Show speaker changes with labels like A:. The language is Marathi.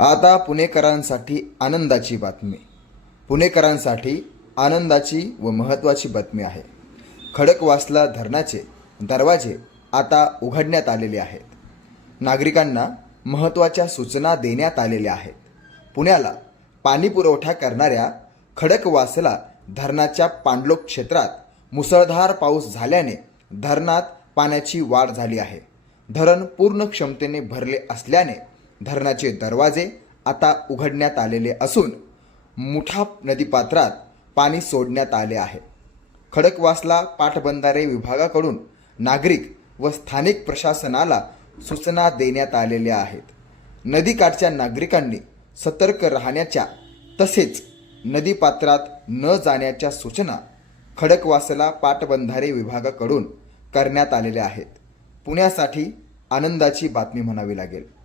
A: आता पुणेकरांसाठी आनंदाची बातमी. पुणेकरांसाठी आनंदाची व महत्त्वाची बातमी आहे. खडकवासला धरणाचे दरवाजे आता उघडण्यात आलेले आहेत. नागरिकांना महत्त्वाच्या सूचना देण्यात आलेल्या आहेत. पुण्याला पाणी पुरवठा करणाऱ्या खडकवासला धरणाच्या पांडलोक क्षेत्रात मुसळधार पाऊस झाल्याने धरणात पाण्याची वाढ झाली आहे. धरण पूर्ण क्षमतेने भरले असल्याने धरणाचे दरवाजे आता उघडण्यात आलेले असून मुठा नदीपात्रात पाणी सोडण्यात आले आहे. खडकवासला पाटबंधारे विभागाकडून नागरिक व स्थानिक प्रशासनाला सूचना देण्यात आलेल्या आहेत. नदीकाठच्या नागरिकांनी सतर्क राहण्याच्या तसेच नदीपात्रात न जाण्याच्या सूचना खडकवासला पाटबंधारे विभागाकडून करण्यात आलेल्या आहेत. पुण्यासाठी आनंदाची बातमी म्हणावी लागेल.